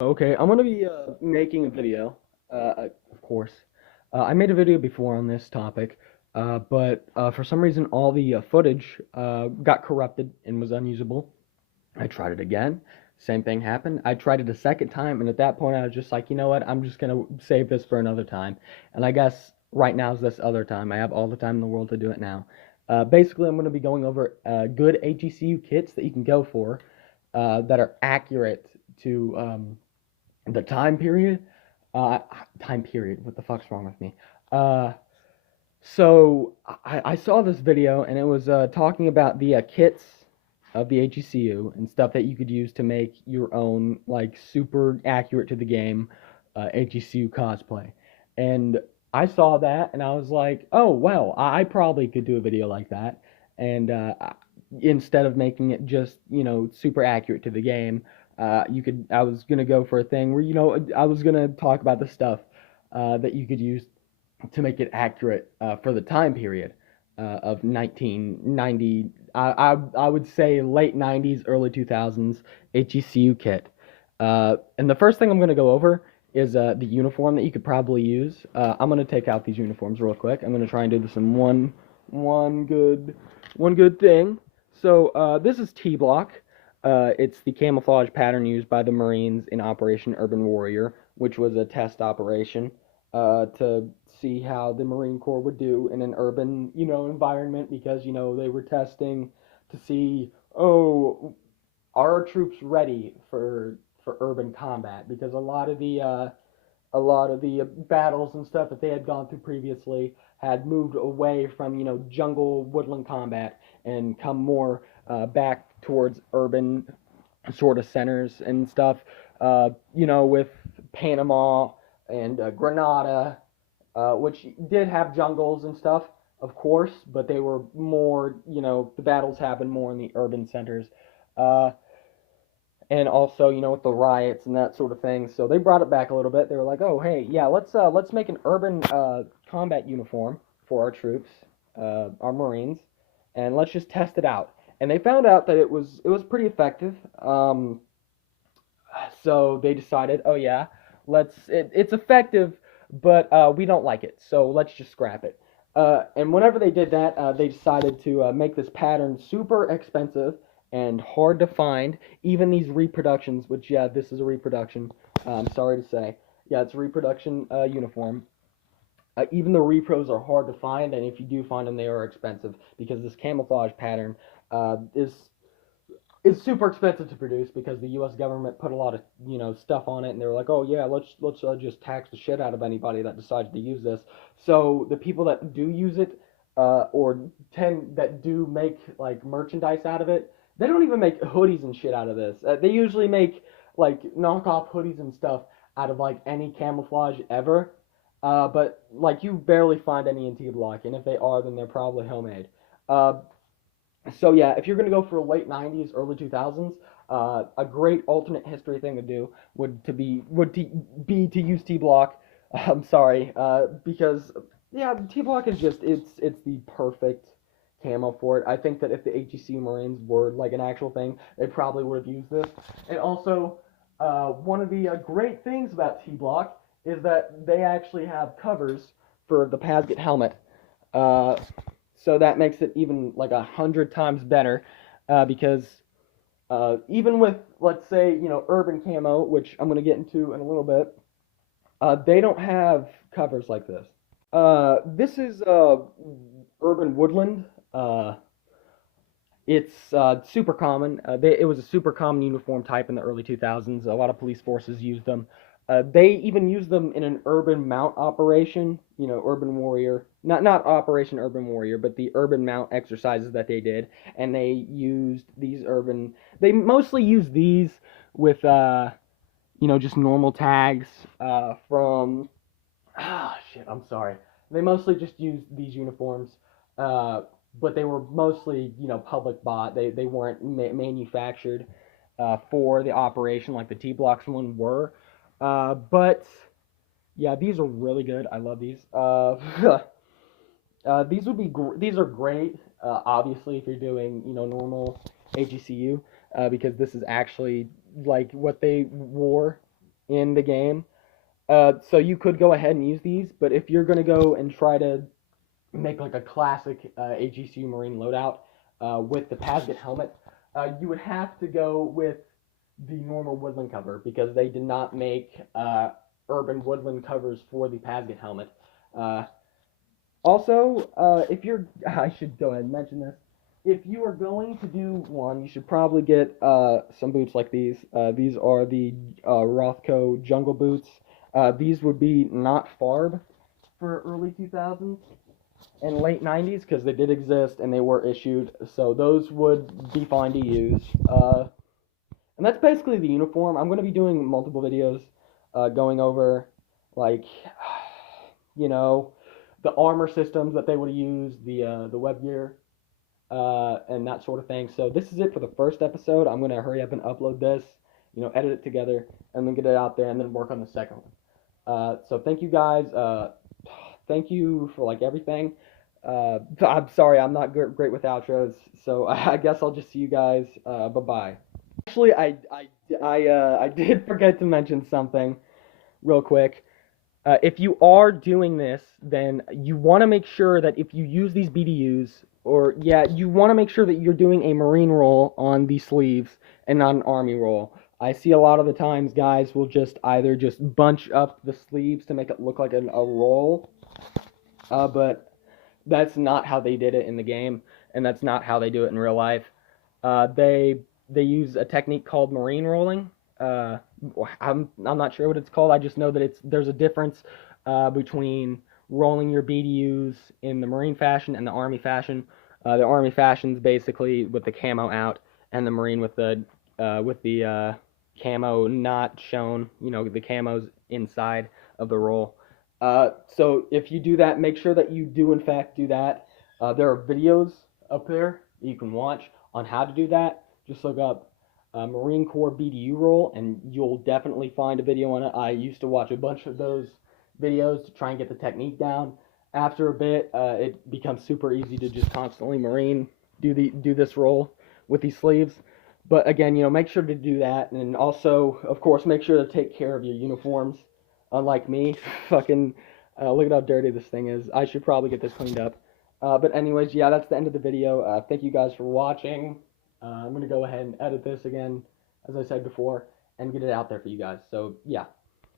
Okay, I'm gonna be making a video, of course. I made a video before on this topic, but for some reason all the footage got corrupted and was unusable. I tried it again, same thing happened. I tried it a second time, and at that point I was just like, you know what, I'm just gonna save this for another time. And I guess right now is this other time. I have all the time in the world to do it now. Basically, I'm gonna be going over good HECU kits that you can go for that are accurate to the uh, time period. What the fuck's wrong with me? Uh, so I saw this video and it was talking about the kits of the HECU and stuff that you could use to make your own like super accurate to the game HECU cosplay. And I saw that and I was like, oh well, I probably could do a video like that. And instead of making it just super accurate to the game, you could. I was gonna go for a thing where I was gonna talk about the stuff that you could use to make it accurate for the time period of 1990. I would say late 90s, early 2000s HECU kit. And the first thing I'm going to go over is the uniform that you could probably use. I'm going to take out these uniforms real quick. I'm going to try and do this in one good one good thing. So this is T block. It's the camouflage pattern used by the Marines in Operation Urban Warrior, which was a test operation to see how the Marine Corps would do in an urban, environment because, they were testing to see, oh, are our troops ready for urban combat? Because a lot of the battles and stuff that they had gone through previously had moved away from jungle woodland combat and come more back towards urban sort of centers and stuff. With Panama and Grenada, which did have jungles and stuff, of course, but they were more, the battles happened more in the urban centers. Uh, and also, with the riots and that sort of thing. So they brought it back a little bit. They were like, "Oh, hey, yeah, let's make an urban combat uniform for our troops, our Marines, and let's just test it out." And they found out that it was pretty effective. So they decided, "Oh yeah, it's effective, but we don't like it, so let's just scrap it." And whenever they did that, they decided to make this pattern super expensive and hard to find. Even these reproductions, which yeah, this is a reproduction. I'm sorry to say, yeah, it's a reproduction uniform. Even the repros are hard to find, and if you do find them, they are expensive because this camouflage pattern is super expensive to produce because the U.S. government put a lot of stuff on it, and they were like, oh yeah, let's just tax the shit out of anybody that decides to use this. So the people that do use it, or tend that do make like merchandise out of it, they don't even make hoodies and shit out of this. They usually make like knockoff hoodies and stuff out of like any camouflage ever. But like you barely find any in T Block, and if they are, then they're probably homemade. Uh, so yeah, if you're gonna go for late '90s, early 2000s, a great alternate history thing to do would be to use T Block. I'm sorry, because yeah, T Block is just it's the perfect camo for it. I think that if the HEC Marines were like an actual thing, they probably would have used this. And also, one of the great things about T Block is that they actually have covers for the Pasget helmet. Uh, so that makes it even like 100 times better because even with, let's say, urban camo, which I'm going to get into in a little bit, they don't have covers like this. This is urban woodland. It's super common. It was a super common uniform type in the early 2000s. A lot of police forces used them. They even used them in an urban mount operation, urban warrior, not Operation Urban Warrior, but the urban mount exercises that they did, and they used these urban. They mostly used these with just normal tags from. Ah, shit. I'm sorry. They mostly just used these uniforms, uh, but they were mostly public bought. They weren't manufactured for the operation like the T Blocks one were. But yeah, these are really good. I love these. These are great. Obviously, if you're doing normal HECU, because this is actually like what they wore. in the game. So you could go ahead and use these, but if you're gonna go and try to make like a classic HECU Marine loadout with the Pasget helmet, you would have to go with the normal woodland cover because they did not make urban woodland covers for the Pasget helmet. Also, if you're, I should go ahead and mention this. If you are going to do one, you should probably get some boots like these. These are the Rothko Jungle Boots. These would be not FARB for early 2000s and late 90s because they did exist and they were issued. So those would be fine to use. And that's basically the uniform. I'm going to be doing multiple videos going over, like, you know, the armor systems that they would use, the web gear, and that sort of thing. So this is it for the first episode. I'm going to hurry up and upload this, you know, edit it together, and then get it out there, and then work on the second one. So thank you guys. Thank you for, like, everything. I'm sorry, I'm not great with outros, so I guess I'll just see you guys. Bye-bye. Actually, I did forget to mention something real quick. If you are doing this, then you want to make sure that if you use these BDUs, or yeah, you want to make sure that you're doing a Marine roll on the sleeves and not an Army roll. I see a lot of the times guys will just either just bunch up the sleeves to make it look like a roll, but that's not how they did it in the game, and that's not how they do it in real life. They use a technique called Marine rolling. I'm not sure what it's called. I just know that there's a difference between rolling your BDUs in the Marine fashion and the Army fashion. The Army fashion's basically with the camo out, and the Marine with the camo not shown. You know, the camo's inside of the roll. So if you do that, make sure that you do in fact do that. There are videos up there that you can watch on how to do that. Just look up Marine Corps BDU roll, and you'll definitely find a video on it. I used to watch a bunch of those videos to try and get the technique down. After a bit, it becomes super easy to just constantly Marine do this roll with these sleeves. But again, you know, make sure to do that, and also, of course, make sure to take care of your uniforms. Unlike me, fucking look at how dirty this thing is. I should probably get this cleaned up. But anyways, yeah, that's the end of the video. Thank you guys for watching. I'm going to go ahead and edit this again, as I said before, and get it out there for you guys. So, yeah.